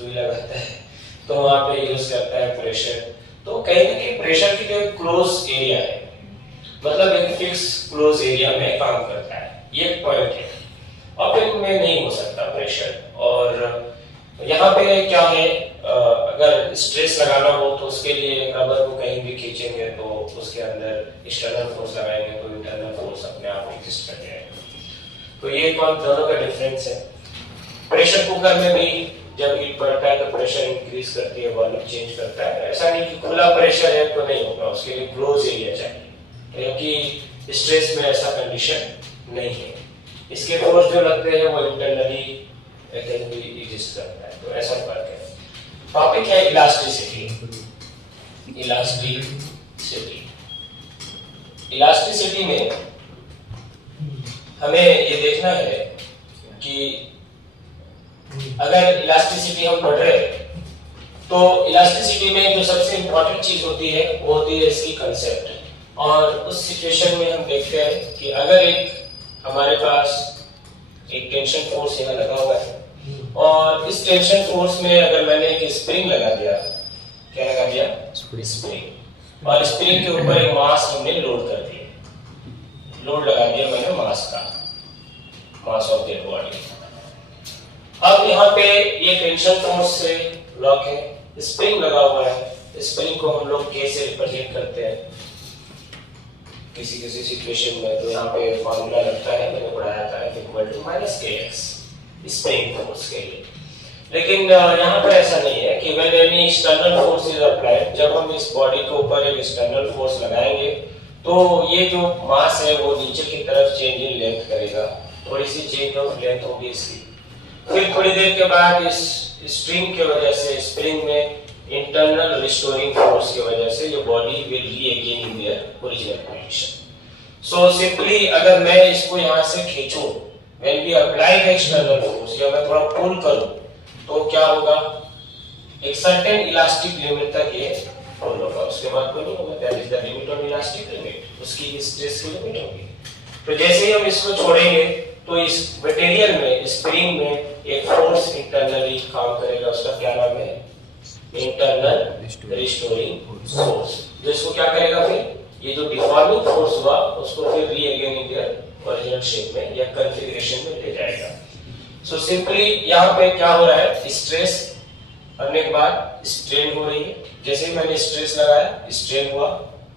सुई लगाता है तो वहां पे यूज करता है प्रेशर। तो कहीं ना कहीं प्रेशर की जो क्लोज एरिया है, मतलब एक फिक्स क्लोज एरिया में काम करता है, ये पॉइंट है। ओपन में नहीं हो सकता प्रेशर। और यहाँ पे क्या है, अगर स्ट्रेस लगाना हो तो उसके लिए रबर को कहीं भी खींचेंगे तो उसके अंदर एक्सटर्नल फोर्स लगाएंगे तो इंटरनल फोर्स अपने आप एग्जिस्ट कर जाएगा। तो ये कौन दोनों का डिफरेंस है। प्रेशर कुकर में भी जब हीट बढ़ता है तो प्रेशर इंक्रीज करती है, वॉल्यूम चेंज करता है। ऐसा नहीं कि खुला प्रेशर है तो नहीं होगा, उसके लिए क्लोज एरिया चाहिए, क्योंकि स्ट्रेस में ऐसा कंडीशन नहीं है। इसके फोर्स जो लगते हैं वो इंटरनली कहीं भी एग्जिस्ट करता है, तो ऐसा फर्क है। टॉपिक है इलास्टिसिटी। इलास्टिसिटी में हमें ये देखना है कि अगर इलास्टिसिटी हम पढ़ रहे हैं तो इलास्टिसिटी में जो सबसे इंपॉर्टेंट चीज होती है वो होती है इसकी कंसेप्ट। और उस सिचुएशन में हम देखते हैं कि अगर एक हमारे पास एक टेंशन फोर्स यहाँ लगा हुआ है और इस टेंशन फोर्स में अगर मैंने एक स्प्रिंग लगा दिया, क्या लगा दिया? स्प्रिंग। और स्प्रिंग के ऊपर एक मास हमने लोड कर दिया, लोड लगा दिया मैंने मास का, मास ऑफ दैट बॉडी। अब यहाँ पे ये टेंशन फोर्स से लॉक है, स्प्रिंग लगा हुआ है। स्प्रिंग को हम लोग के से रिप्रेजेंट करते हैं किसी किसी सिचुएशन में, तो यहाँ पे फॉर्मूला लगता है, मैंने पढ़ाया था F=-kx स्प्रिंग फोर्स के लिए। लेकिन यहाँ पे ऐसा नहीं है कि when any external force is applied, जब हम इस बॉडी के ऊपर एक एक्सटर्नल फोर्स लगाएंगे तो ये जो मास है वो नीचे की तरफ चेंज इन लेंथ करेगा, थोड़ी सी चेंज ऑफ लेंथ होगी इसकी। फिर थोड़ी देर के बाद इस स्ट्रिंग के वजह से, स्प्रिंग में इंटरनल रिस्टोरिंग फोर्स की वजह से ये body will regain in their original position. So simply अगर मैं इसको यहाँ से खींचूं, when we apply the external force, या मैं थोड़ा पुल करूं तो क्या होगा, एक सर्टेन इलास्टिक लिमिट तक ये पुल होगा, उसके बाद पुल नहीं होगा। That is the limit of elastic limit, उसकी स्ट्रेस की लिमिट होगी। तो जैसे ही हम इसको छोड़ेंगे तो इस मटेरियल में, स्प्रिंग में एक फोर्स इंटरनली काम करेगा, उसका क्या नाम है? Internal restoring force. जो इसको क्या करेगा, फिर ये जो डिफॉर्मिंग फोर्स हुआ उसको फिर रीअगेन इन देयर ओरिजिनल शेप में या कॉन्फ़िगरेशन में ले जाएगा। सो सिंपली यहाँ पे क्या हो रहा है, स्ट्रेस करने के बाद स्ट्रेन हो रही है। जैसे ही मैंने स्ट्रेस लगाया स्ट्रेन हुआ,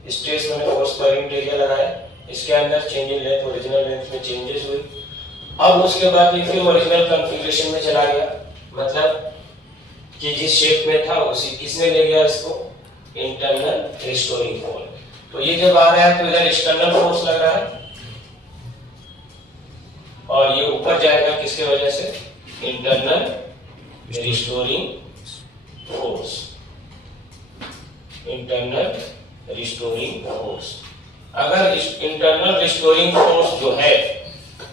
स्ट्रेस मैंने फोर्स पर यूनिट एरिया लगाया, इसके अंदर change in length, original length में चेंजेस हुई। अब उसके बाद ये फिर ओरिजिनल कॉन्फ़िगरेशन में चला गया, मतलब कि जिस शेप में था उसी किसने ले गया इसको? Internal restoring force. तो ये जब आ रहा है तो इधर एक्सटर्नल फोर्स लग रहा है और ये ऊपर जाएगा किसके वजह से? Internal restoring force. Internal restoring force. अगर इंटरनल रिस्टोरिंग फोर्स जो है,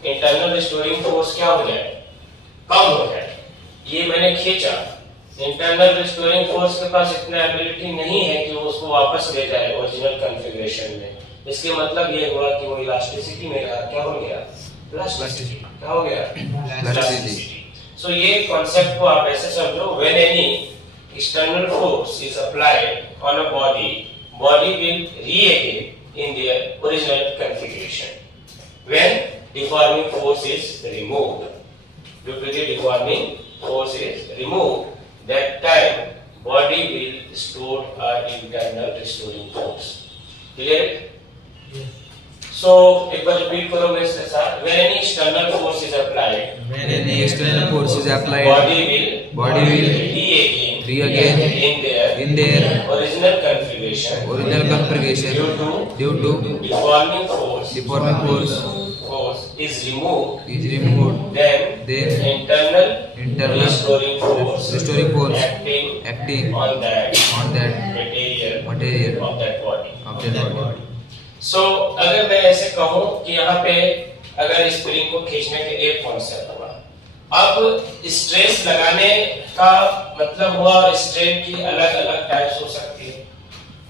इंटरनल रिस्टोरिंग फोर्स क्या हो जाए? कम हो जाए। ये मैंने खींचा, इंटरनल रिस्टोरिंग फोर्स के पास इतना एबिलिटी नहीं है कि वो उसको वापस ले जाए ओरिजिनल कॉन्फ़िगरेशन में। इसके मतलब ये हुआ कि वो इलास्टिसिटी में रहा, क्या हो गया? इलास्टिसिटी। क्या हो गया? इलास्टिसिटी। सो ये कॉन्सेप्ट को आप ऐसे समझो, when any external force is applied on a body, body will regain in their original configuration. When deforming force is removed, due to the deforming force is removed, that time body will store an internal restoring force. Clear? So एक बार repeat करो मेरे साथ, when any external force is applied, body will reagain in their original configuration due to deforming force is removed, then internal restoring force acting on that material of that body. So अगर मैं ऐसे कहूँ कि यहाँ पे अगर spring को खींचने के एक कॉन्सेप्ट हुआ, अब स्ट्रेस लगाने का मतलब हुआ स्ट्रेन की अलग अलग टाइप्स हो सकती है।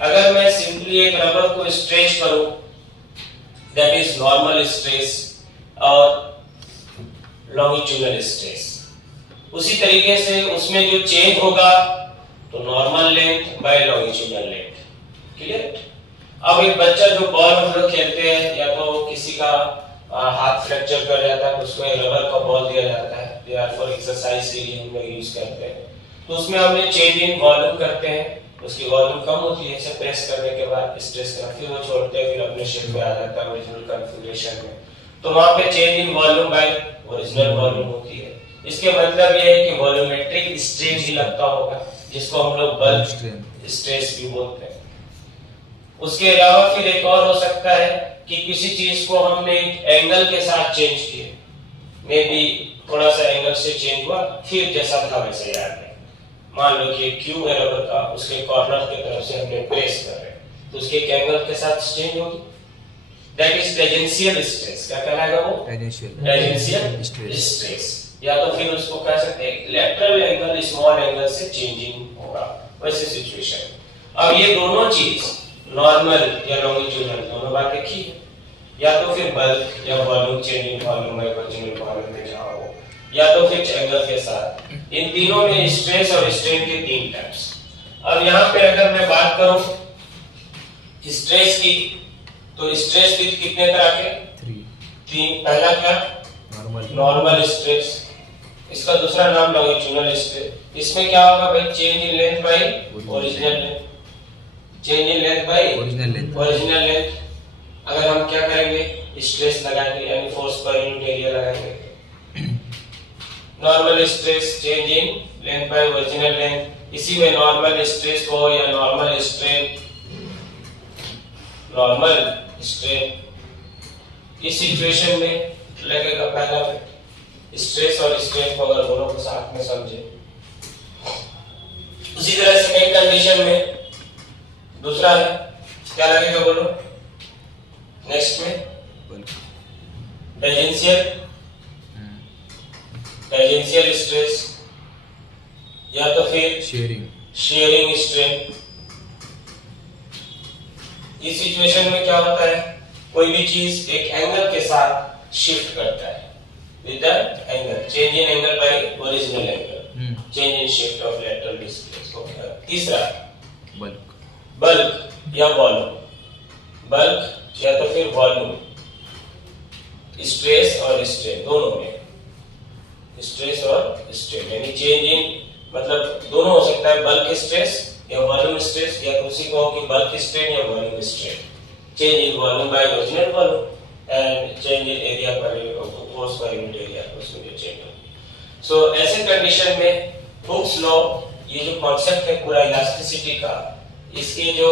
अगर मैं सिंपली एक रबर को स्ट्रेच करूं, दैट इज नॉर्मल स्ट्रेस और लॉन्गिट्यूडनल स्ट्रेस। उसी तरीके से उसमें जो चेंज होगा तो normal length bye longitudinal length. Clear? अब एक बच्चा जो बॉल हम लोग खेलते हैं, या तो किसी का हाथ फ्रैक्चर कर जाता है तो उसको रबर का बॉल दिया जाता है, या फॉर एक्सरसाइज के लिए हम लोग यूज करते हैं, तो उसमें हमने चेंज इन वॉल्यूम करते हैं, उसकी वॉल्यूम कम होती है, इसे प्रेस करने के बाद स्ट्रेस करना, फिर वो छोड़ते हैं, फिर अपने शेप पे आ जाता है ओरिजिनल कॉन्फ़िगरेशन में। तो वहां पे change in volume by original volume होती है। इसके मतलब ये है कि वॉल्यूमेट्रिक स्ट्रेन ही लगता होगा, जिसको हम लोग बल्क स्ट्रेस भी बोलते हैं। उसके अलावा फिर एक और हो सकता है कि किसी चीज को हमने एंगल के साथ चेंज किया, मे बी थोड़ा सा एंगल से चेंज हुआ, फिर जैसा था वैसे याद है। मान लो कि क्यू है रबर का, उसके कॉर्नर की तरफ से हमने प्रेस कर रहे हैं तो उसके एक एंगल के साथ चेंज होगी, दैट इज टेंजेंशियल स्ट्रेस। क्या कहलाएगा वो? Tangential stress. या तो फिर उसको कह सकते हैं लैटरल एंगल स्मॉल एंगल से चेंजिंग होगा, वैसे सिचुएशन। अब ये दोनों चीज नॉर्मल या लॉन्गिट्यूडनल दोनों बात एक ही है, या तो फिर बल्क या volume change in volume by original volume में जहां हो, या तो फिर एंगल के साथ। इन तीनों में स्ट्रेस और स्ट्रेन के तीन टाइप्स। अब यहाँ पे अगर मैं बात करूं स्ट्रेस की, तो स्ट्रेस भी कितने तरह के? तीन। पहला क्या? Normal stress. इसका दूसरा नाम लॉन्गिट्यूडनल स्ट्रेस। इसमें क्या होगा भाई? Change in length bye original length. Change in length bye original length. अगर हम क्या करेंगे? स्ट्रेस लगाएंगे, यानी फोर्स पर यूनिट एरिया लगाएंगे। Normal stress change in length bye original length. इसी में नॉर्मल स्ट्रेस हो या नॉर्मल स्ट्रेन, नॉर्मल स्ट्रेन, इस सिचुएशन में लगेगा पहला स्ट्रेस और स्ट्रेन को अगर दोनों को साथ में समझे। उसी तरह सेकेंड कंडीशन में दूसरा है, क्या लगेगा बोलो? नेक्स्ट में टेंजेंशियल स्ट्रेस, या तो फिर शेयरिंग स्ट्रेन। इस सिचुएशन में क्या होता है? कोई भी चीज एक एंगल के साथ शिफ्ट करता है with the angle, change in angle by original angle, change in shift of lateral displacement. तीसरा बल्क या वॉल्यूम। बल्क या तो फिर वॉल्यूम, स्ट्रेस और स्ट्रेन दोनों में, स्ट्रेस और स्ट्रेन, यानी चेंज इन मतलब दोनों हो सकता है, बल्क स्ट्रेस या वॉल्यूम स्ट्रेस, या तो उसी को कि बल्क स्ट्रेन या volume strain. Change in volume by original volume and change in area पर फोर्स पर यूनिट एरिया उसमें जो चेंज हो। सो ऐसे कंडीशन में हुक्स लॉ, ये जो कॉन्सेप्ट है पूरा इलास्टिसिटी का, इसके जो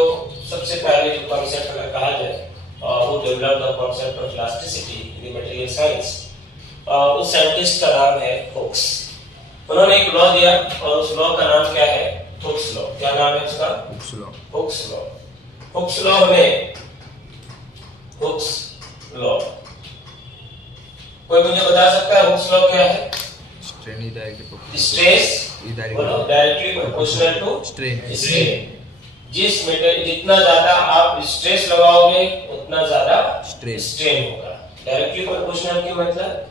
सबसे पहले जो कॉन्सेप्ट अगर कहा जाए वो develop the concept of elasticity in material science, उस साइंटिस्ट का नाम है हुक्स। उन्होंने एक लॉ दिया और उस लॉ का नाम क्या है? Hooke's law. क्या नाम है उसका? Hooke's law. हुक्स लॉ में हुक्स लॉ, कोई मुझे बता सकता है हुक्स लॉ क्या है? Stress directly proportional to strain. जितना ज्यादा आप स्ट्रेस लगाओगे उतना ज्यादा स्ट्रेन होगा। डायरेक्टली प्रोपोर्शनल की मतलब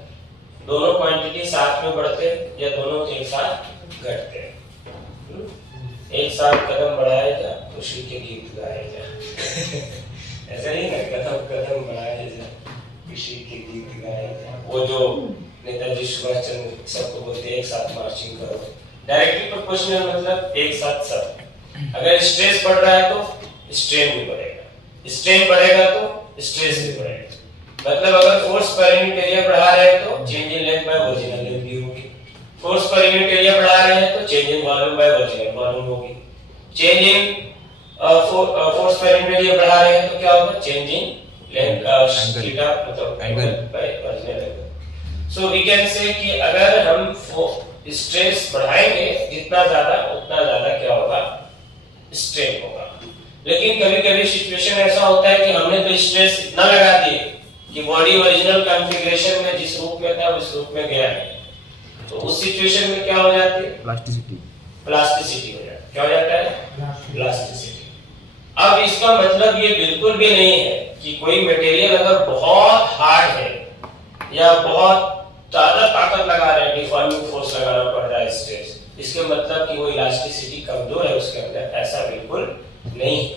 दोनों क्वांटिटी साथ में बढ़ते हैं या दोनों एक साथ घटते हैं। एक साथ कदम बढ़ाया जा, खुशी के गीत गाए जा। ऐसा नहीं ना, कदम कदम बढ़ाया जा, खुशी के गीत गाए जा। वो जो नेताजी सुभाष चंद्र सबको बोलते एक साथ मार्चिंग करो। डायरेक्टली प्रोपोर्शनल मतलब एक साथ सब। अगर स्ट्रेस बढ़ रहा है तो स्ट्रेन भी बढ़ेगा, स्ट्रेन बढ़ेगा तो स्ट्रेस भी बढ़ेगा। मतलब अगर फोर्स पर यूनिट एरिया बढ़ा रहे हैं तो change in length bye original length भी होगी। फोर्स पर यूनिट एरिया बढ़ा रहे हैं तो change in volume by original volume होगी। Change in force per unit area बढ़ा रहे हैं तो क्या होगा? चेंज इन लेंथ थीटा मतलब angle by original angle. So we can say कि अगर हम स्ट्रेस बढ़ाएंगे जितना ज्यादा उतना ज्यादा क्या होगा? स्ट्रेन होगा। लेकिन कभी-कभी सिचुएशन ऐसा होता है कि हमने तो स्ट्रेस इतना लगा दिए कि बॉडी ओरिजिनल कॉन्फ़िगरेशन में जिस रूप में था उस रूप में गया नहीं, तो उस सिचुएशन में क्या हो जाती है? प्लास्टिसिटी हो जाती है। क्या हो जाता है? प्लास्टिसिटी। अब इसका मतलब ये बिल्कुल भी नहीं है कि कोई मटेरियल अगर बहुत हार्ड है या बहुत ज्यादा ताकत लगा रहे हैं, डिफॉर्मिंग फोर्स लगाना पड़ रहा है स्ट्रेस, इसके मतलब कि वो इलास्टिसिटी कमजोर है उसके अंदर, ऐसा बिल्कुल नहीं।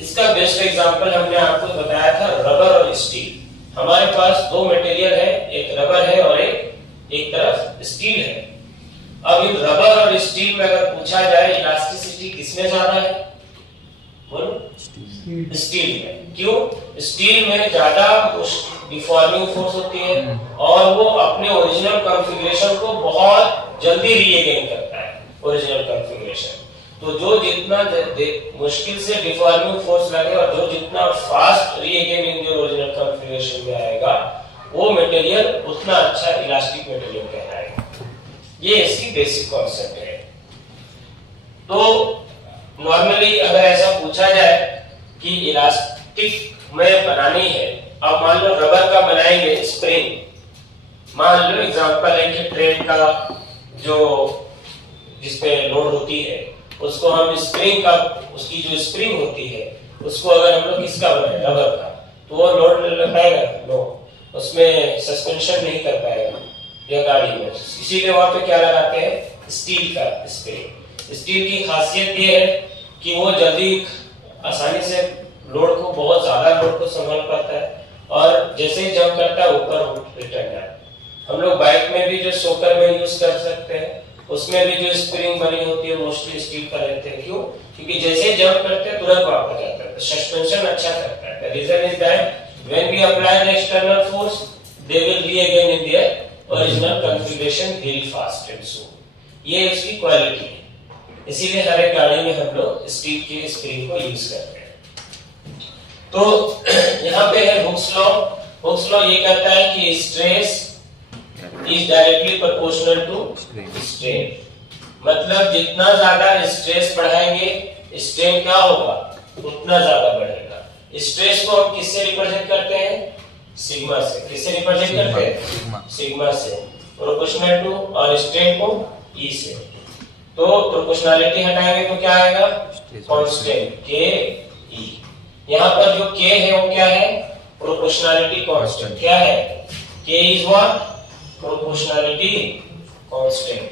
इसका बेस्ट एग्जांपल हमने आपको बताया था रबर और स्टील। हमारे पास दो मटेरियल है, एक रबर है और एक तरफ स्टील है। अब इन रबर और स्टील में अगर पूछा जाए इलास्टिसिटी किसमें ज्यादा है, बोलो स्टील में। क्यों? स्टील में ज्यादा डिफॉर्मिंग फोर्स होती है और वो अपने ओरिजिनल कॉन्फ़िगरेशन को बहुत जल्दी रीगेन करता है, ओरिजिनल कॉन्फ़िगरेशन। तो जो जितना मुश्किल से डिफॉर्मिंग फोर्स लगे और जो जितना fast regain in the original configuration में आएगा, वो मटेरियल उतना अच्छा इलास्टिक मटेरियल कहलाएगा। ये इसकी बेसिक कॉन्सेप्ट है। तो नॉर्मली अगर ऐसा पूछा जाए कि इलास्टिक में बनानी है, अब मान लो रबर का बनाएंगे स्प्रिंग, मान लो एग्जांपल है कि ट्रेन का जो जिसपे लोड होती है उसको हम स्प्रिंग का, उसकी जो स्प्रिंग होती है उसको अगर हम लोग किसका बनाए, रबर का, तो वो लोड ले पाएगा? नो, उसमें सस्पेंशन नहीं कर पाएगा या गाड़ी में। इसीलिए वहां पे क्या लगाते हैं, स्टील का स्प्रिंग। स्टील की खासियत ये है कि वो जल्दी आसानी से लोड को, बहुत ज्यादा लोड को संभाल पाता है और जैसे ही जंप करता है ऊपर रिटर्न जाता है। हम लोग बाइक में भी जो शॉकर में यूज कर सकते हैं, उसमें भी जो स्प्रिंग बनी होती है मोस्टली स्टील का रहते हैं। क्यों? क्योंकि जैसे ही जंप करते हैं तुरंत वापस जाता है, तो सस्पेंशन अच्छा करता है। The reason is that when we apply the external force they will regain in their original configuration very fast and so. ये इसकी क्वालिटी है, इसीलिए हर एक गाड़ी में हम लोग स्टील के स्प्रिंग को यूज करते हैं। तो यहाँ पे है हुक्स लॉ। हुक्स लॉ ये कहता है कि stress is directly proportional to strain. मतलब जितना ज्यादा स्ट्रेस बढ़ाएंगे स्ट्रेन क्या होगा, उतना ज्यादा बढ़ेगा। स्ट्रेस को हम किससे रिप्रेजेंट करते हैं, सिग्मा से। किससे रिप्रेजेंट करते हैं, सिग्मा से, प्रोपोर्शनल टू, और स्ट्रेन को ई से। तो प्रोपोर्शनलिटी हटाएंगे तो क्या आएगा, कांस्टेंट के ई। यहाँ पर जो के है वो क्या है, प्रोपोर्शनलिटी कांस्टेंट। क्या है, के इज व्हाट, प्रोपोर्शनलिटी कांस्टेंट,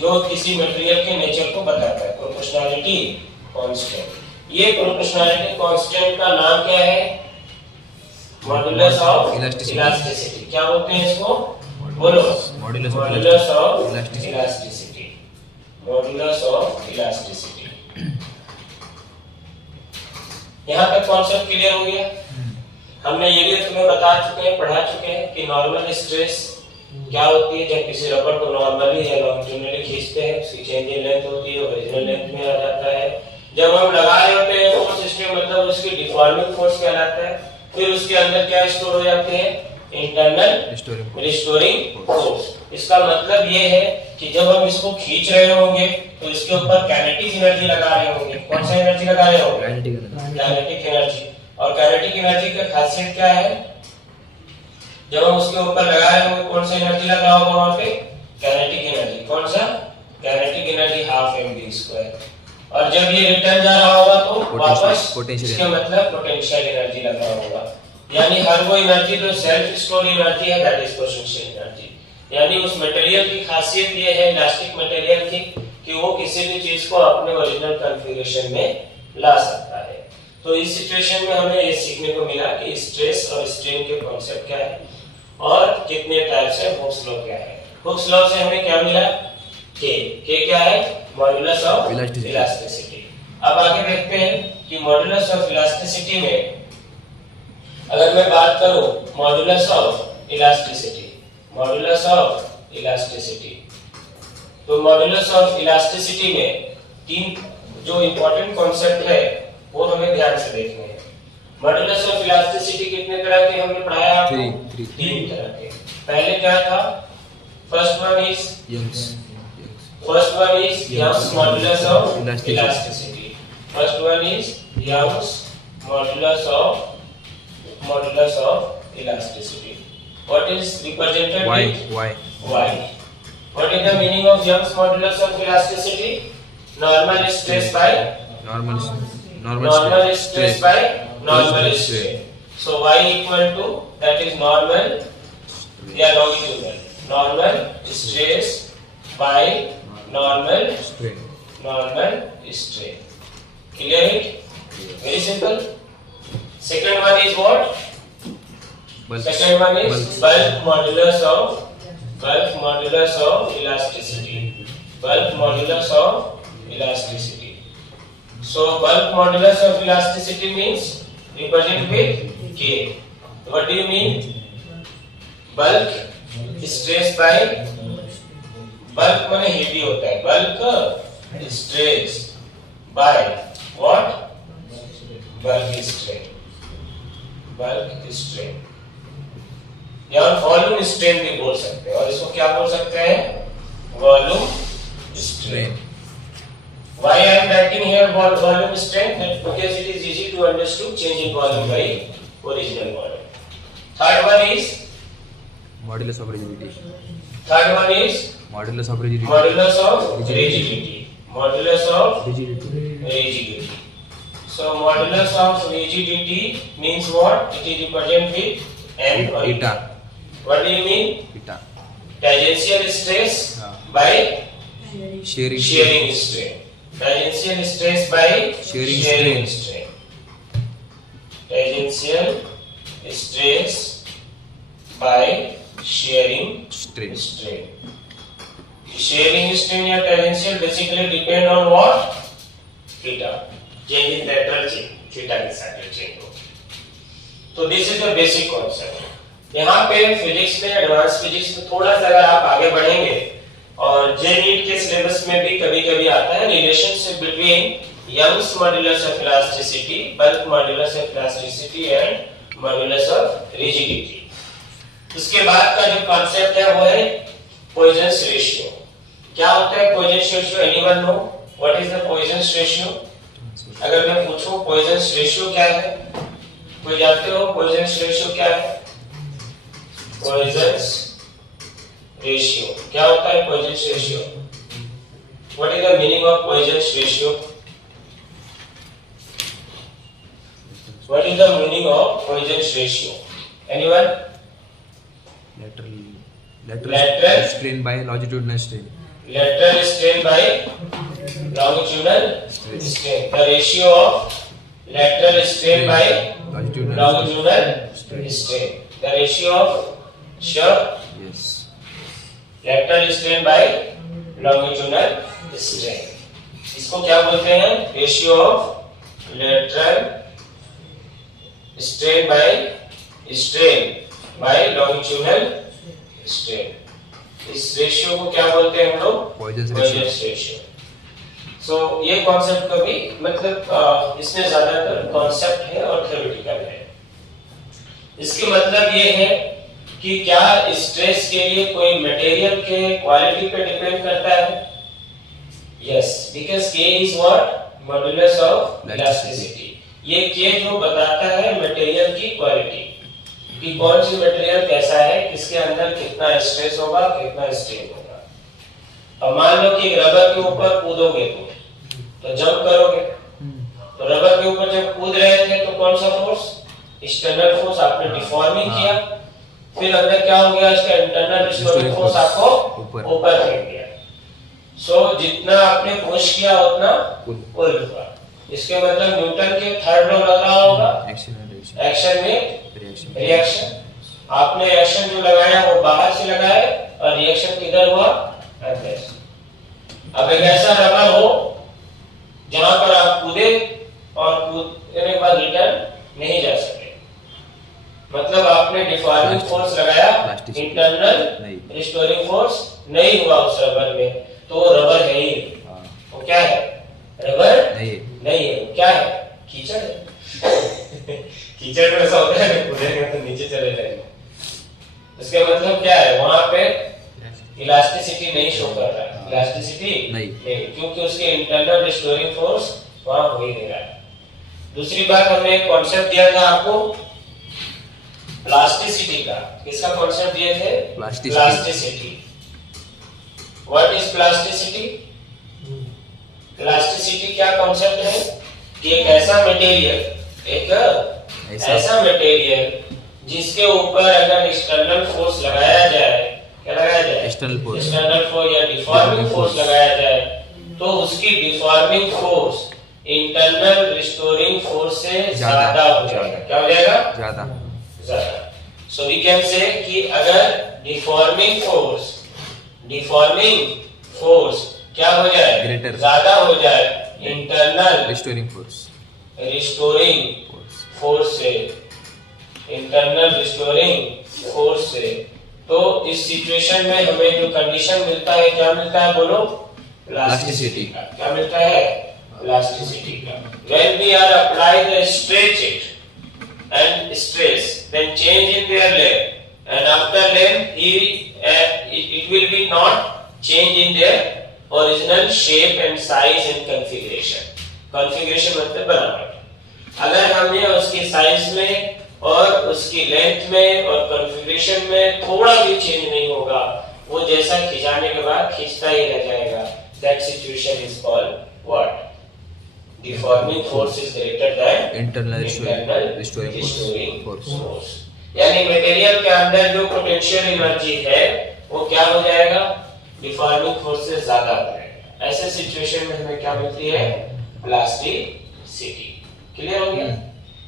जो किसी मटेरियल के नेचर को बताता है, प्रोपोर्शनलिटी कांस्टेंट। ये प्रोपोर्शनलिटी कांस्टेंट का नाम क्या है, मॉड्यूलस ऑफ इलास्टिसिटी। क्या बोलते हैं इसको, बोलो, modulus of elasticity, modulus of elasticity. यहाँ तक कॉन्सेप्ट क्लियर हो गया। हमने ये भी तुम्हें बता चुके हैं, पढ़ा चुके हैं कि नॉर्मल स्ट्रेस क्या होती है। जब किसी रबर को नॉर्मली या लॉन्गिट्यूडनली खींचते हैं, उसकी चेंज इन लेंथ होती है, ओरिजिनल लेंथ में आ जाता है। जब हम लगा रहे होते हैं फोर्स, इसमें मतलब उसकी डिफॉर्मिंग फोर्स कहलाता है। फिर उसके अंदर क्या स्टोर हो जाते हैं, इंटरनल रिस्टोरिंग फोर्स। इसका मतलब ये है कि जब हम इसको खींच रहे होंगे तो इसके ऊपर काइनेटिक एनर्जी लगा रहे होंगे। कौन सा एनर्जी लगा रहे होंगे, काइनेटिक एनर्जी। और काइनेटिक एनर्जी का खासियत क्या है, जब हम उसके ऊपर लगा रहे होंगे कौन सा एनर्जी लगा होगा वहां पे, काइनेटिक एनर्जी। कौन सा, काइनेटिक एनर्जी हाफ mv²। और जब ये रिटर्न जा रहा होगा तो वापस इसका मतलब पोटेंशियल एनर्जी लगा होगा। यानी हर वो एनर्जी जो सेल्फ स्टोर एनर्जी है, दैट इज पोटेंशियल एनर्जी। यानी उस मटेरियल की खासियत ये है, इलास्टिक मटेरियल की, कि वो किसी भी चीज को अपने ओरिजिनल कॉन्फ़िगरेशन में ला सकता है। तो इस सिचुएशन में हमें ये सीखने को मिला कि स्ट्रेस और स्ट्रेन के कॉन्सेप्ट क्या है और कितने टाइप्स है, हुक्स लॉ क्या है। हुक्स लॉ से हमें क्या मिला, के क्या है, मॉड्यूलस ऑफ इलास्टिसिटी। अब आगे देखते हैं कि मॉड्यूलस ऑफ इलास्टिसिटी में अगर मैं बात करूं, modulus of elasticity, modulus of elasticity, तो मॉड्यूलस ऑफ इलास्टिसिटी में तीन जो इंपॉर्टेंट कॉन्सेप्ट है वो हमें ध्यान से देखने हैं। मॉड्यूलस ऑफ इलास्टिसिटी कितने तरह के हमने पढ़ाया आपको, तीन तरह के। पहले क्या था, first one is Young's modulus of elasticity. First one is Young's modulus of elasticity. What is represented with y? What is the meaning of Young's modulus of elasticity? Normal stress by normal stress by normal strain. So y equal to, that is normal या longitudinal, normal stress by normal strain. Clear it? Very simple. Second one is what? Second one is bulk modulus of elasticity. Bulk modulus of elasticity. So bulk modulus of elasticity means represent with K. What do you mean? Bulk stress by bulk माने heavy होता है. Bulk stress by what? Bulk strain. या volume strain भी बोल सकते हैं और इसको क्या बोल सकते हैं? Volume strain. Why I am writing here volume strain? Because it is easy to understand changing volume by original volume. Third one is modulus of rigidity. Third one is modulus of rigidity. Modulus of rigidity. Modulus of rigidity. So modulus of rigidity means what? It is represented with M or eta. What do you mean? Eta. Tangential stress by Shearing strain. Tangential stress by shearing strain. Tangential stress by shearing strain. Shearing strain या tangential basically depend on what? Theta. Change in lateral change. Theta के साथ change हो. तो this is the basic concept. यहाँ पे physics में advance physics में थोड़ा सा अगर आप आगे बढ़ेंगे और जे नीट के सिलेबस में भी कभी-कभी आता है relationship between Young's modulus of elasticity, bulk modulus of elasticity and modulus of rigidity. उसके बाद का जो कॉन्सेप्ट है वो है पॉइजन्स रेशियो. क्या होता है Poisson's ratio? Anyone know what is the Poisson's ratio? अगर मैं पूछूं पॉइजन्स रेशियो क्या है, कोई जानते हो पॉइजन्स रेशियो क्या है? पॉइजन्स रेशियो क्या होता है? Poisson's ratio. What is the meaning of Poisson's ratio? What is the meaning of Poisson's ratio? Anyone? lateral strain by longitudinal strain. Lateral strain by longitudinal strain. The ratio of lateral strain by longitudinal strain. The ratio of Yes. lateral strain by longitudinal strain. इसको क्या बोलते हैं? Ratio of lateral strain by longitudinal strain. इस ratio को क्या बोलते हैं हम लोग? Poisons ratio. सो ये कॉन्सेप्ट का भी मतलब इसमें ज्यादातर कॉन्सेप्ट है और थ्योरेटिकल है. इसके मतलब ये है कि क्या स्ट्रेस के लिए कोई मटेरियल के क्वालिटी पे डिपेंड करता है? Yes, because K is what? Modulus of elasticity. ये K जो बताता है मटेरियल की क्वालिटी कि कौन सी मटेरियल कैसा है, किसके अंदर कितना स्ट्रेस होगा, कितना स्ट्रेन होगा. अब मान लो कि रबर के ऊपर कूदोगे तो जंप करोगे, तो रबर के ऊपर जब कूद रहे थे तो कौन सा फोर्स? External force. आपने डिफॉर्मिंग किया, फिर अंदर क्या हो गया? इसका इंटरनल रिस्टोरिंग फोर्स आपको ऊपर फेंक दिया. सो जितना आपने पुश किया उतना पुल हुआ. इसके मतलब न्यूटन के थर्ड लॉ लग रहा होगा एक्शन में रिएक्शन. आपने एक्शन जो लगाया वो बाहर से लगाया और रिएक्शन किधर हुआ? अंदर. अब एक ऐसा रबर हो जहां पर आप कूदे और कूदने के बाद रिटर्न नहीं जा सके, मतलब आपने डिफॉर्मिंग फोर्स लगाया, इंटरनल रिस्टोरिंग फोर्स नहीं हुआ उस रबर में, तो वो रबर है ही. वो क्या है? रबर नहीं है. क्या है? कीचड़ है. कीचड़ में ऐसा होता है कूदेंगे तो नीचे चले जाएंगे. इसका मतलब क्या है? वहां पे इलास्टिसिटी नहीं शो कर रहा है. इलास्टिसिटी नहीं, क्योंकि उसके इंटरनल रिस्टोरिंग फोर्स वहां हो ही नहीं रहा है. दूसरी बात, हमने एक कॉन्सेप्ट दिया था आपको प्लास्टिसिटी का. किसका कॉन्सेप्ट दिए थे? Plasticity. What is plasticity? Plasticity क्या कॉन्सेप्ट है कि एक ऐसा मटेरियल जिसके ऊपर अगर एक्सटर्नल फोर्स लगाया जाए क्या लगाया जाए? External force. एक्सटर्नल फोर्स या डिफॉर्मिंग फोर्स लगाया जाए तो उसकी deforming force internal restoring force से ज्यादा हो जाएगा। क्या हो जाएगा? ज्यादा। सो वी कैन से कि अगर डिफॉर्मिंग फोर्स क्या हो जाए? ग्रेटर, ज्यादा हो जाए इंटरनल रिस्टोरिंग फोर्स से तो इस सिचुएशन में हमें जो कंडीशन मिलता है क्या मिलता है? बोलो, प्लास्टिसिटी का। क्या मिलता है? प्लास्टिसिटी का। When we are apply the stretch it and stress, then change in their length, and after length it will be not change in their original shape and size and configuration. Configuration मतलब बनावट। अगर हमने उसकी size में और उसकी length में और कॉन्फ़िगरेशन में थोड़ा भी चेंज नहीं होगा, वो जैसा खिंचाने के बाद खींचता ही रह जाएगा। That situation is called what? Deforming force is greater than internal restoring force. यानी मटेरियल के अंदर जो पोटेंशियल एनर्जी है वो क्या हो जाएगा? डिफॉर्मिंग फोर्स से ज्यादा हो जाएगा। ऐसे सिचुएशन में हमें क्या मिलती है? प्लास्टिसिटी। क्लियर हो गया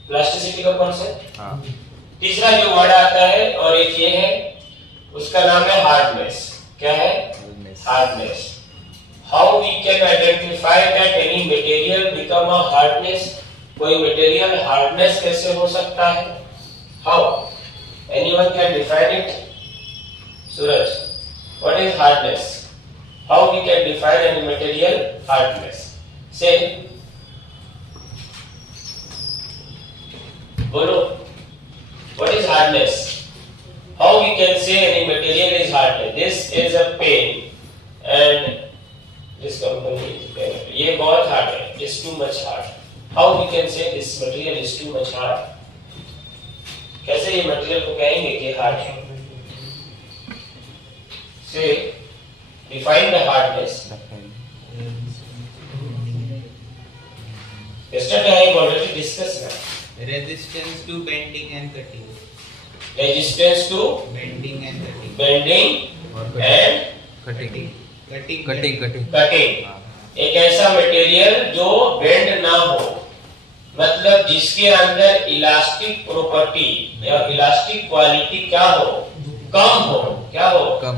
प्लास्टिसिटी का कॉन्सेप्ट? हाँ। तीसरा जो वर्ड आता है और एक ये है, उसका नाम है हार्डनेस। क्या है? Hardness. How we can identify that any material become a hardness? कोई मटेरियल हार्डनेस कैसे हो सकता है? How? Anyone can define it? Suraj, what is hardness? How we can define any material hardness? से बोलो, what is hardness? How we can say any material is hardness? This is a pen and this company is pen. ये बहुत hard है, it's too much hard. How we can say this material is too much hard? कैसे ये material को कहेंगे कि hard है? Say, define the hardness. Yesterday I already discussed that. Resistance to bending and cutting. Resistance to Bending and cutting. bending and cutting. एक ऐसा material जो bend ना हो, मतलब जिसके अंदर इलास्टिक प्रॉपर्टी या इलास्टिक क्वालिटी क्या हो? कम हो। क्या हो? कम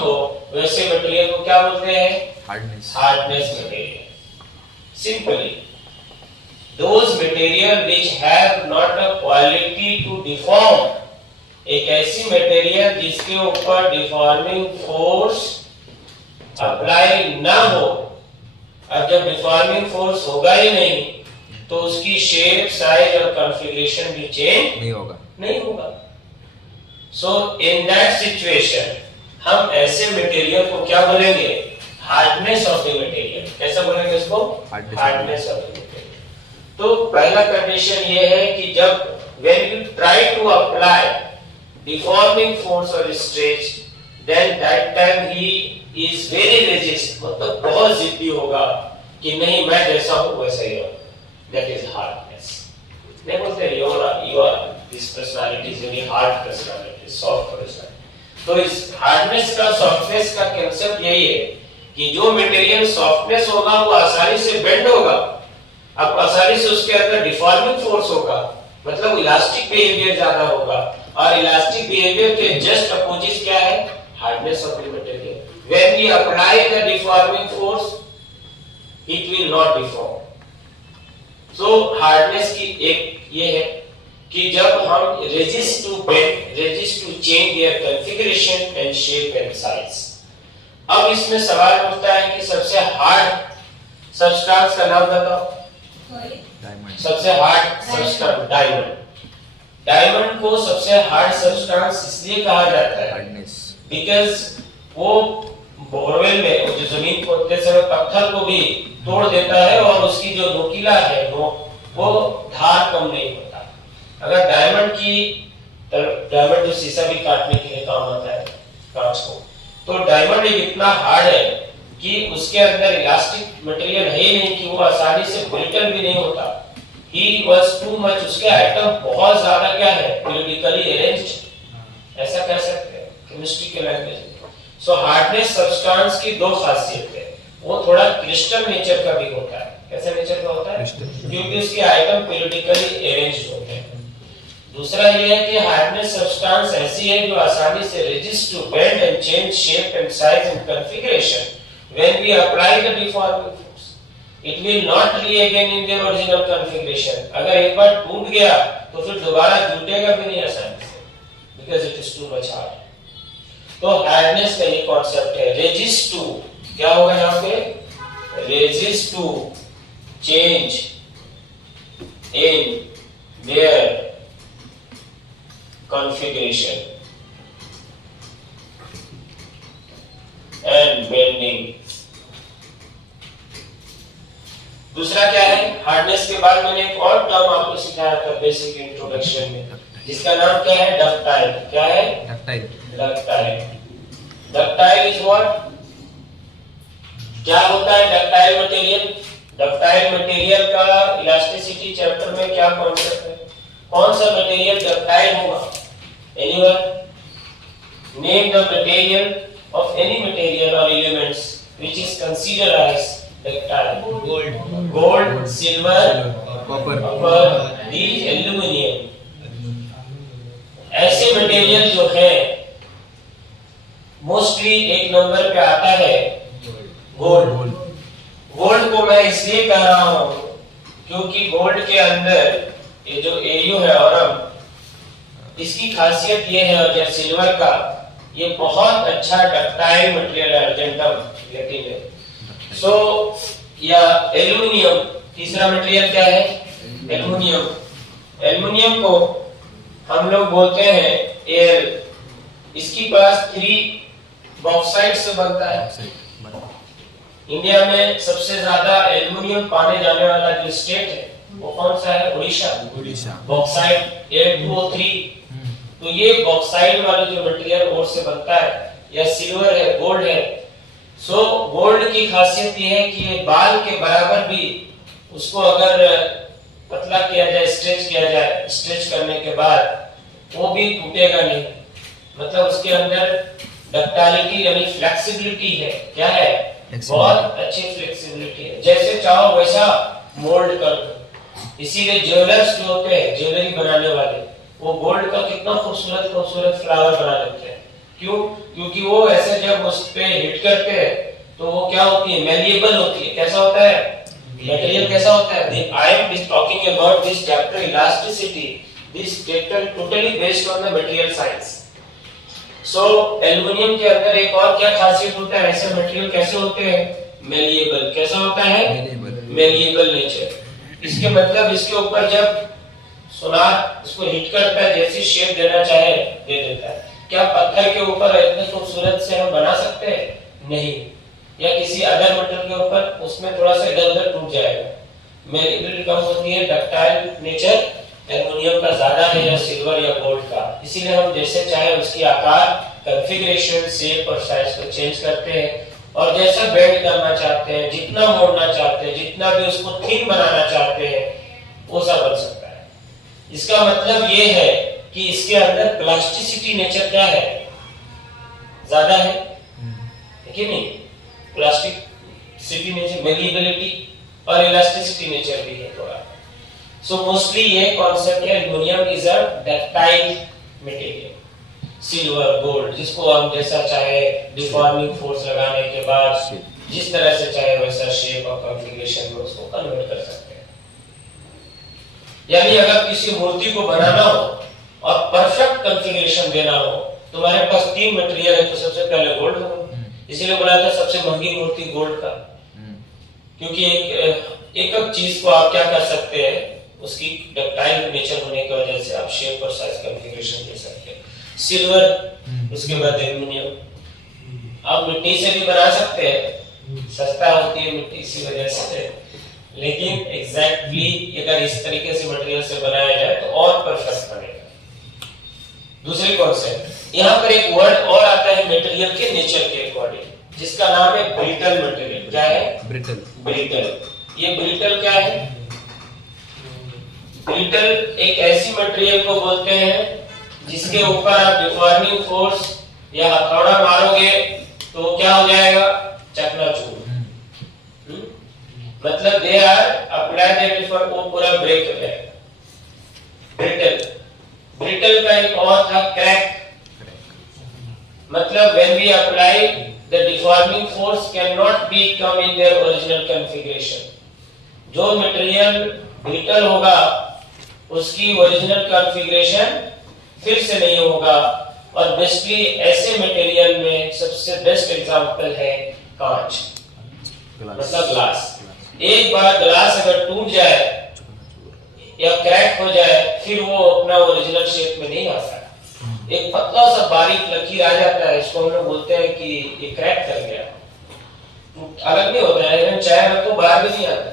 हो। वैसे मटेरियल को क्या बोलते हैं? Hardness material. Simply those material which have not a quality to deform, एक ऐसी मटेरियल जिसके ऊपर डिफॉर्मिंग फोर्स अप्लाई ना हो। अब जब डिफॉर्मिंग फोर्स होगा ही नहीं तो उसकी शेप, साइज और कॉन्फ़िगरेशन भी चेंज नहीं होगा। सो इन दैट सिचुएशन हम ऐसे मटेरियल को क्या बोलेंगे? Hardness of the material. कैसा बोलेंगे इसको? Hardness of the material. तो पहला कंडीशन ये है कि जब when you try to apply deforming force or stretch, then that time he is very resist, मतलब बहुत जिद्दी होगा कि नहीं मैं जैसा हूँ वैसा ही हो। That is hardness. नहीं बोलते you are this personality is very hard personality, soft personality। तो इस हार्डनेस का, सॉफ्टनेस का कंसेप्ट यही है कि जो मटेरियल सॉफ्टनेस होगा वो आसानी से बेंड होगा, अब आसानी से उसके अंदर डिफॉर्मिंग फोर्स होगा, मतलब इलास्टिक बिहेवियर ज्यादा होगा, और इलास्टिक बिहेवियर के जस्ट अपोजिट क्या है? Hardness of the material. When we apply the deforming force it will not deform. So hardness की एक ये है कि जब हम resist to bend, resist to change their configuration and shape and size. अब इसमें सवाल उठता है कि सबसे हार्ड सब्सटेंस का नाम बताओ। सबसे हार्ड सब्सटेंस डायमंड। डायमंड को सबसे हार्ड सब्सटेंस इसलिए कहा जाता है बिकॉज वो बोरवेल में जो जमीन खोदते समय पत्थर को भी तोड़ देता है और उसकी जो नुकीला है वो धार कम नहीं होता। अगर डायमंड जो शीशा भी काटने के लिए काम आता है कांच को, तो डायमंड इतना हार्ड है कि उसके अंदर इलास्टिक मटेरियल है ही नहीं कि वो आसानी से ब्रिटल भी नहीं होता। He was too much, उसके आइटम बहुत ज्यादा क्या है? पॉलिटिकली अरेंज्ड, ऐसा कह सकते हैं। केमिस्ट्री के लैंग्वेज में। सो हार्डनेस सब्सटेंस की दो खासियत है, वो थोड़ा क्रिस्टल नेचर का भी होता है। कैसे नेचर का होता है? क्योंकि उसके आइटम पीरियोडिकली अरेंज्ड होते हैं। दूसरा ये है कि हार्डनेस सब्सटेंस ऐसी है जो आसानी से resist to bend and change shape and size and configuration when we apply the deforming force. It will not regain in their original configuration. अगर एक बार टूट गया तो फिर दोबारा जुटेगा भी नहीं आसानी से, because it is too much hard. तो हार्डनेस का ये कॉन्सेप्ट है। रेजिस्ट टू क्या होगा यहाँ पे? Resist to change in their configuration and bending। दूसरा क्या है? हार्डनेस के बाद मैंने एक और टर्म आपको सिखाया था बेसिक इंट्रोडक्शन में, जिसका नाम क्या है? डक्टाइल। क्या है? डक्टाइल। Ductile is what? क्या होता है डक्टाइल मटेरियल? डक्टाइल मटेरियल का इलास्टिसिटी चैप्टर में क्या कॉन्सेप्ट है? कौन सा मटेरियल डक्टाइल होगा? Anyone? Name the material of any material or elements which is considered as ductile. Gold, silver, copper, these aluminum। ऐसे मटेरियल जो है मोस्टली एक नंबर पे आता है गोल्ड। गोल्ड को मैं इसलिए कह रहा हूं क्योंकि गोल्ड के अंदर ये जो एयू है ऑरम, इसकी खासियत ये है, और सिल्वर का ये बहुत अच्छा डक्टाइल मटेरियल है, अर्जेंटम लैटिन है। सो या एल्युमिनियम, तीसरा मटेरियल क्या है? एल्युमिनियम। एल्युमिनियम को हम लोग बोलते हैं एयर। इसकी पास 3 बॉक्साइट से बनता है। इंडिया में सबसे ज्यादा एल्युमिनियम पाने जाने वाला जो स्टेट है वो कौन सा है? उड़ीसा। Bauxite Al2O3। तो ये बॉक्साइट वाले जो मटेरियल ओर से बनता है, या सिल्वर है, गोल्ड है। सो गोल्ड की खासियत ये है कि ये बाल के बराबर भी उसको अगर पतला किया जाए, स्ट्रेच किया जाए, स्ट्रेच करने के बाद वो भी टूटेगा नहीं। मतलब उसके अंदर डक्टाइलिटी यानी फ्लेक्सिबिलिटी है। क्या है? बहुत अच्छी फ्लेक्सिबिलिटी है। जैसे चाहो वैसा मोल्ड कर दो। इसीलिए ज्वेलर्स जो होते हैं, ज्वेलरी बनाने वाले, वो गोल्ड का कितना खूबसूरत फ्लावर बना लेते हैं। क्यों? क्योंकि वो ऐसे जब उस पे हिट करते हैं तो वो क्या होती है? मैलिएबल होती है। कैसा होता है? मटेरियल कैसा होता है? I am talking about this chapter elasticity. This chapter totally based on the material science. So aluminium के अंदर एक और क्या खासियत होता है? ऐसे मटेरियल कैसे होते हैं? मैलिएबल। कैसा होता है? Malleable nature. इसके मतलब इसके ऊपर जब सुनार इसको हिट करता है, जैसी शेप देना चाहे दे देता है। क्या पत्थर के ऊपर इतने खूबसूरत से हम बना सकते हैं? नहीं। या किसी अदर मेटल के ऊपर, उसमें थोड़ा सा इधर उधर टूट जाएगा। मैलिएबिलिटी कम होती है। डक्टाइल नेचर एल्युमिनियम का ज्यादा है, या सिल्वर या गोल्ड का। इसीलिए हम जैसे चाहे उसकी आकार, कॉन्फ़िगरेशन, शेप और साइज को चेंज करते हैं, और जैसा बेंड करना चाहते हैं, जितना मोड़ना चाहते हैं, जितना भी उसको थिन बनाना चाहते हैं, वो सब बन सकता है। इसका मतलब ये है कि इसके अंदर प्लास्टिसिटी नेचर क्या है? ज्यादा है कि नहीं? प्लास्टिसिटी नेचर, मैलिएबिलिटी और इलास्टिसिटी नेचर भी है थोड़ा। सो मोस्टली ये कॉन्सेप्ट है। Aluminium is a ductile material. Silver, gold, जिसको हम जैसा चाहे डिफॉर्मिंग फोर्स लगाने के बाद जिस तरह से चाहे वैसा शेप और कॉन्फ़िगरेशन में उसको कन्वर्ट कर सकते हैं। यानी अगर किसी मूर्ति को बनाना हो और परफेक्ट कॉन्फ़िगरेशन देना हो, तुम्हारे पास 3 मटेरियल है, तो सबसे पहले गोल्ड हो। इसीलिए बोला था सबसे महंगी मूर्ति गोल्ड का, क्योंकि एक चीज को आप क्या कर सकते हैं, उसकी डक्टाइल नेचर होने की वजह से आप शेप और साइज कॉन्फ़िगरेशन दे सकते हैं। सिल्वर, उसके बाद एल्युमिनियम। आप मिट्टी से भी बना सकते हैं, सस्ता होती है मिट्टी इसी वजह से, लेकिन एग्जैक्टली अगर इस तरीके से मटेरियल से बनाया जाए तो और परफेक्ट बनेगा। दूसरी कॉन्सेप्ट, यहाँ पर एक वर्ड और आता है मटेरियल के नेचर के अकॉर्डिंग, जिसका नाम है ब्रिटल मटेरियल। क्या है? ब्रिटल। ये ब्रिटल क्या है? ब्रिटल एक ऐसी मटेरियल को बोलते हैं जिसके ऊपर आप डिफॉर्मिंग फोर्स या हथौड़ा मारोगे तो क्या हो जाएगा, चकनाचूर। मतलब they are applied at for वो पूरा ब्रेक हो जाएगा। ब्रिटल, ब्रिटल का एक और था क्रैक, मतलब when we apply the deforming force cannot be come in their original configuration। जो मटेरियल ब्रिटल होगा उसकी ओरिजिनल कॉन्फ़िगरेशन फिर से नहीं होगा। और बेसिकली ऐसे मटेरियल में सबसे बेस्ट एग्जांपल है कांच, मतलब ग्लास। एक बार ग्लास अगर टूट जाए या क्रैक हो जाए फिर वो अपना ओरिजिनल शेप में नहीं आता। एक पतला सा बारीक लकीर आ जाता है, इसको हम लोग बोलते हैं कि ये क्रैक कर गया, अलग नहीं होता है, चाहे रखो बाहर भी नहीं आता।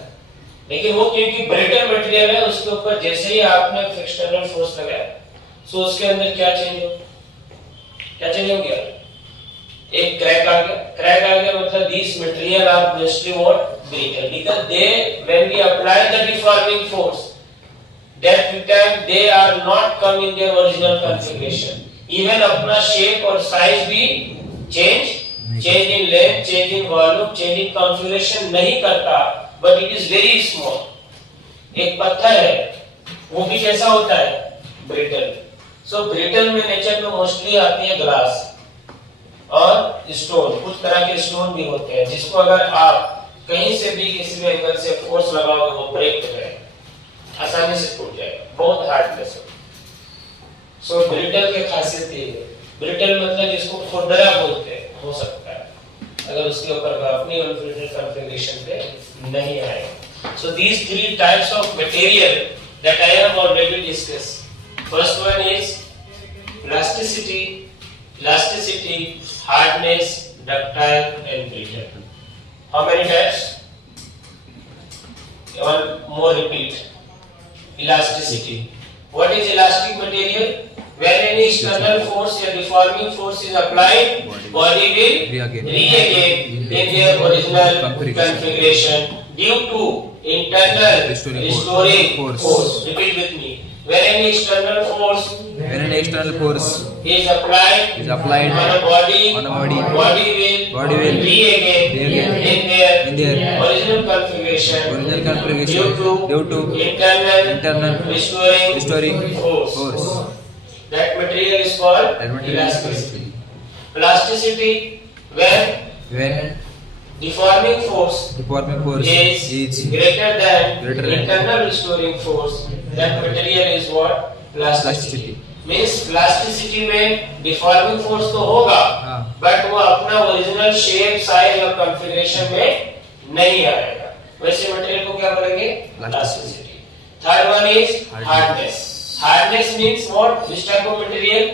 लेकिन वो क्योंकि ब्रिटल मटेरियल है उसके ऊपर जैसे ही आपने एक्सटर्नल फोर्स लगाया सो उसके अंदर क्या चेंज हो गया, एक क्रैक आ गया। क्रैक आ गया मतलब this material are basically what, brittle, because they when we apply the deforming force that time they are not come in their original configuration। even अपना shape और size भी change in length, change in volume, change in configuration नहीं करता, but it is very small। एक पत्थर है वो भी कैसा होता है, brittle। so brittle में नेचर में मोस्टली आती है ग्लास और स्टोन, कुछ तरह के स्टोन भी होते हैं जिसको अगर आप कहीं से भी किसी भी एंगल से फोर्स लगाओगे वो ब्रेक हो जाएगा, आसानी से टूट जाएगा, बहुत हार्डनेस हो। सो ब्रिटल की खासियत ये है, ब्रिटल मतलब जिसको खुरदरा बोलते हैं, हो सकता है अगर उसके ऊपर अपनी कॉन्फ़िगरेशन पे नहीं आए। So these three types of material that I have already discussed. First one is elasticity, hardness, ductile and brittle। how many types? One more repeat, elasticity। what is elastic material? when any external force or deforming force is applied, body will reagain in their original configuration due to internal restoring force। repeat with me, when any external force is applied on a body will reagain in their original configuration due to internal restoring force। that material is called elasticity। plasticity, when deforming force is greater than internal restoring force, that material is what, plasticity। means plasticity में deforming force तो होगा but वो अपना original shape, size और configuration में नहीं आएगा, वैसे मटेरियल को क्या बोलेंगे, plasticity. Third one is hardness. Hardness means what, this type of material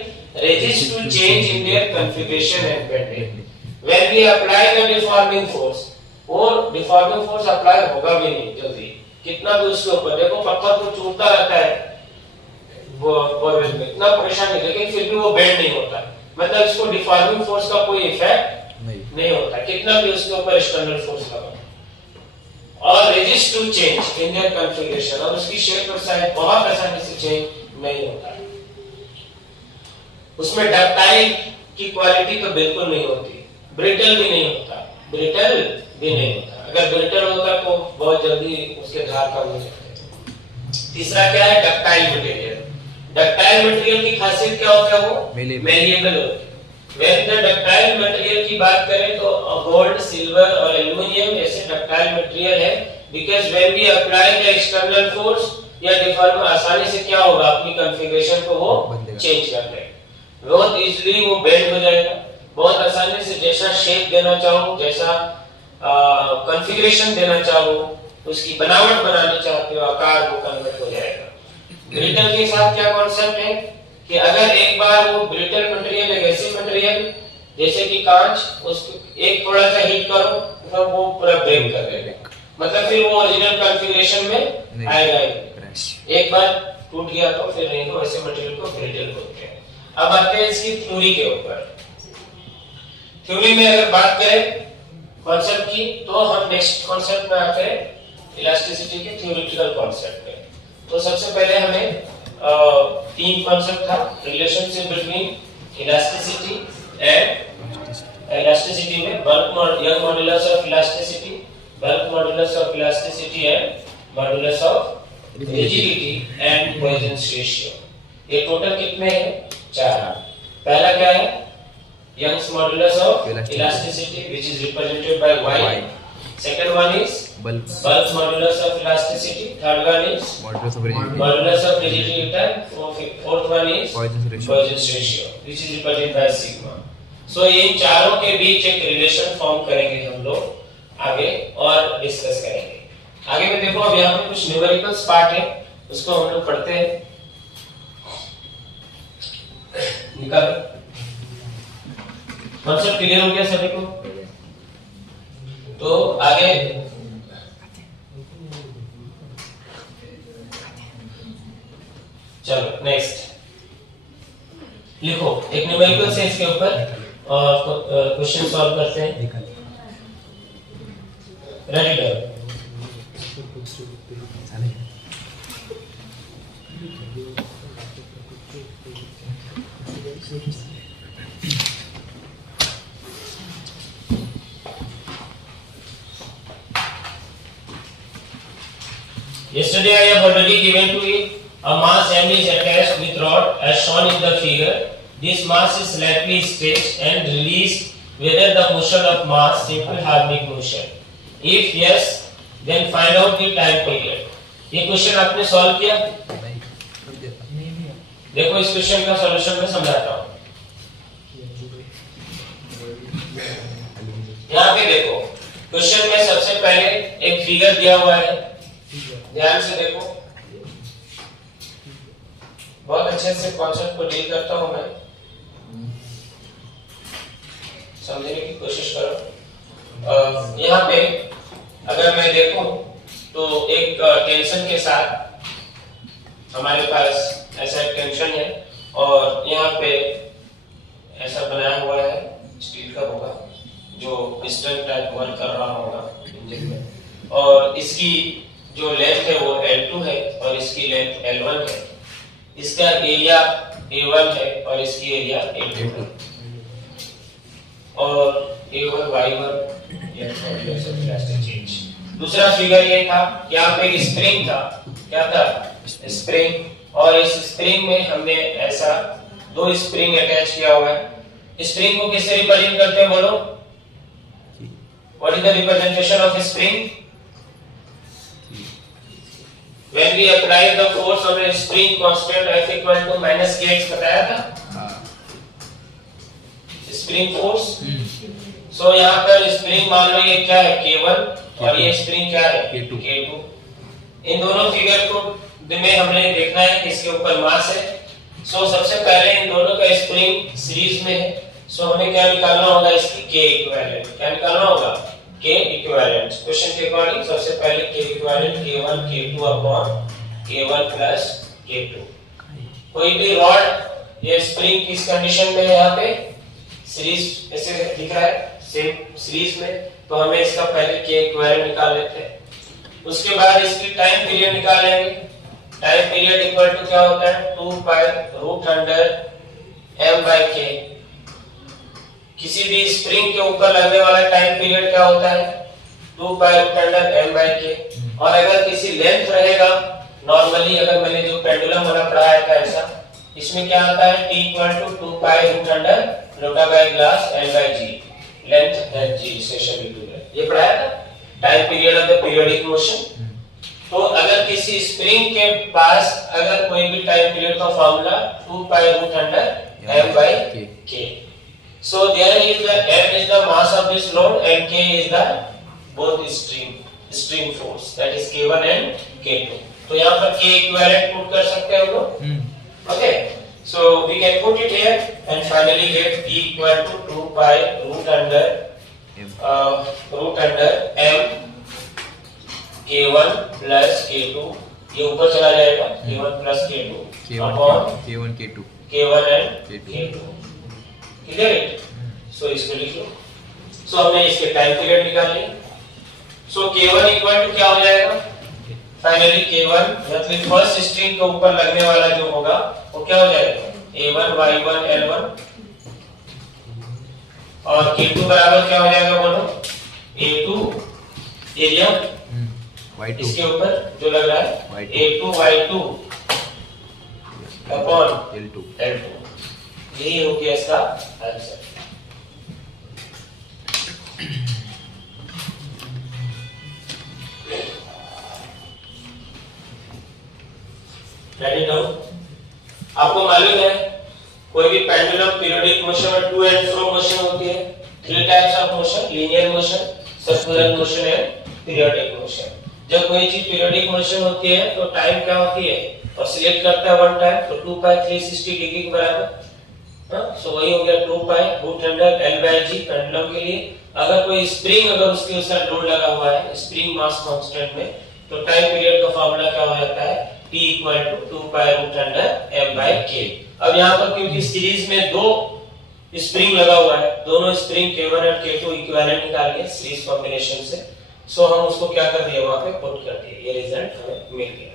resist to change in their configuration and bending। when we apply the deforming force, वो deforming force apply होगा भी नहीं जल्दी, कितना भी उसके ऊपर देखो पत्थर को चूरता रहता है वो में इतना परेशान नहीं, लेकिन फिर भी वो बेंड नहीं होता, मतलब इसको डिफॉर्मिंग फोर्स का कोई इफेक्ट नहीं होता, कितना भी उसके ऊपर एक्सटर्नल फोर्स लगा। और resist to change in their configuration, और उसकी शेप और साइज बहुत आसानी से चेंज नहीं होता। उसमें डक्टाइल की क्वालिटी तो बिल्कुल नहीं होती, ब्रिटल भी नहीं होता, अगर ब्रिटल होता तो बहुत जल्दी उसके धार कम हो जाते। तीसरा क्या है, डक्टाइल मटेरियल। डक्टाइल मटेरियल की खासियत क्या होता है, वो मेलिएबल होता है। When the ductile material की बात करें तो गोल्ड, सिल्वर और एल्युमिनियम ऐसे डक्टाइल मटेरियल है, because when we apply the external force या डिफॉर्म आसानी से क्या होगा, अपनी कॉन्फ़िगरेशन को वो चेंज कर लेगा, बहुत इजीली वो बेंड हो जाएगा, बहुत आसानी से जैसा शेप देना चाहो, जैसा कॉन्फ़िगरेशन देना चाहो, उसकी बनावट बनानी चाहते हो, आकार वो कन्वर्ट हो जाएगा। ब्रिटल के साथ क्या कॉन्सेप्ट है कि अगर एक बार वो ब्रिटल मटेरियल है, ऐसे मटेरियल जैसे कि कांच, उसको एक थोड़ा सा हीट करो तो वो पूरा ब्रेक कर देगा, मतलब फिर वो ओरिजिनल कॉन्फ़िगरेशन में आएगा ही। एक बार टूट गया तो फिर नहीं, तो ऐसे मटेरियल को ब्रिटल बोलते हैं। अब आते हैं इसकी थ्योरी के ऊपर। थ्योरी में अगर बात करें कॉन्सेप्ट की, तो हम नेक्स्ट कॉन्सेप्ट में आते हैं इलास्टिसिटी के थ्योरेटिकल कॉन्सेप्ट में। तो सबसे पहले हमें तीन कॉन्सेप्ट था, relationship between elasticity, and elasticity में bulk Young modulus of elasticity, bulk modulus of elasticity and modulus of rigidity and Poisson's ratio. ये टोटल कितने हैं? 4। पहला क्या है? Young's modulus of elasticity which is represented by y. Second one is bulk modulus of elasticity. Third one is modulus of rigidity. And fourth one is Poisson's ratio, which is represented by sigma. So ये चारों के बीच एक relation form करेंगे हम लोग आगे और discuss करेंगे। आगे में देखो, अब यहाँ पे कुछ न्यूमेरिकल्स पार्ट है, उसको हम लोग पढ़ते हैं। निकालो। कॉन्सेप्ट क्लियर हो गया सभी को? तो आगे चलो नेक्स्ट लिखो एक न्यूमेरिकल से इसके ऊपर और क्वेश्चन सॉल्व करते हैं। Ready? Yesterday I have already given to it a mass m is attached with rod as shown in the figure. This mass is slightly stretched and released whether the motion of mass simple harmonic motion. If yes, then find out the time period. ये question आपने solve किया? देखो इस question का solution मैं समझाता हूँ। यहाँ पे देखो क्वेश्चन में सबसे पहले एक फिगर दिया हुआ है, ध्यान से देखो। बहुत अच्छे से कॉन्सेप्ट को डील करता हूं मैं, समझने की कोशिश करो। यहाँ पे अगर मैं देखूं तो एक टेंशन के साथ हमारे पास ऐसा एक टेंशन है और यहाँ पे ऐसा बनाया हुआ है, स्टील का होगा जो पिस्टन टाइप वर्क कर रहा होगा इंजन में, और इसकी जो लेंथ है वो L2 है और इसकी लेंथ L1 है। इसका एरिया A1 है और इसकी एरिया A2 है और A1 Y1 ये मॉड्यूलस ऑफ इलास्टिक चेंज। दूसरा फिगर ये था, यहाँ पे एक स्प्रिंग था, क्या था? स्प्रिंग, और इस स्प्रिंग में हमने ऐसा 2 स्प्रिंग अटैच किया हुआ है। स्प्रिंग को किससे रिप्रेजेंट करते हैं बोलो? What is the representation of spring? When we apply the force on a spring constant F equal to minus kx बताया था स्प्रिंग फोर्स। सो यहाँ पर स्प्रिंग मान लो ये क्या है? K1 और ये स्प्रिंग क्या है? K2। इन दोनों फिगर को में हमने देखना है कि इसके ऊपर मास है। सो सबसे पहले इन दोनों का स्प्रिंग सीरीज में है, सो हमें क्या निकालना होगा? इसकी K इक्विवेलेंट। क्या निकालना होगा? K equivalent. क्वेश्चन के अकॉर्डिंग सबसे पहले K equivalent K1 K2 upon K1 plus K2। कोई भी रॉड ये स्प्रिंग किस कंडीशन में है? यहाँ पे सीरीज ऐसे दिख रहा है, सेम सीरीज में, तो हमें इसका पहले K इक्विवेलेंट निकाल लेते हैं। उसके बाद इसकी टाइम पीरियड निकाल लेंगे। टाइम पीरियड इक्वल टू क्या होता है? 2 pi root under m by k। किसी भी स्प्रिंग के ऊपर लगने वाला टाइम पीरियड क्या होता है? 2 pi root under m by k। और अगर किसी लेंथ रहेगा, नॉर्मली अगर मैंने जो पेंडुलम वाला पढ़ाया था ऐसा, इसमें क्या आता है? t equal to 2 pi root under लोटा बाय ग्लास n by g, length that g स्टेशन बिंदु। ये पढ़ाया था time period of the periodic motion. तो अगर किसी स्प्रिंग के पास अगर कोई भी टाइम पीरियड का formula 2 pi root under m by k। So there is the m is the mass of this load and k is the both string force, that is k1 and k2। तो यहाँ पर k equivalent put कर सकते हैं हम लोग। Okay, so we can put it here and finally get e equal to 2 pi root under m k1 plus k2। ये ऊपर चला जाएगा k1 plus k2 upon k1 and k2। Clear है? सो इसको लिख लो। सो हमने इसके टाइम पीरियड निकाल लिया। सो k1 इक्वल टू क्या हो जाएगा? फाइनली k1 मतलब फर्स्ट स्ट्रिंग के ऊपर लगने वाला जो होगा वो क्या हो जाएगा? a1 y1 l1 और K2 बराबर क्या हो जाएगा बोलो, A2 एरिया Y2 इसके ऊपर जो लग रहा है Y2 A2 Y2 upon L2 L2, यही हो गया इसका आंसर। Write down. आपको मालूम है कोई भी पेंडुलम पीरियोडिक मोशन में टू एंड फ्रो मोशन होती है। Three types of motion, linear motion, circular motion and periodic motion. जब कोई चीज पीरियोडिक मोशन होती है तो टाइम क्या होती है, ऑसिलेट करता है वन टाइम, तो 2 पाई 360 डिग्री के बराबर। सो वही हो गया 2 pi root under L by G pendulum के लिए। अगर कोई स्प्रिंग अगर उसके साथ लोड लगा हुआ है स्प्रिंग मास कांस्टेंट में, तो टाइम पीरियड का फार्मूला क्या हो जाता है, T equal to 2 pi root under M by K। अब यहाँ पर क्योंकि सीरीज में दो स्प्रिंग लगा हुआ है, दोनों स्प्रिंग K1 और K2 इक्विवेलेंट निकालिए सीरीज कॉम्बिनेशन से, सो हम उसको क्या कर दिए, वहां पे पुट कर दिए, ये रिजल्ट हमें मिल गया।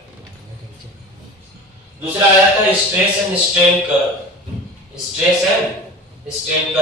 दूसरा आया था stress and strain curve. Stress and strain curve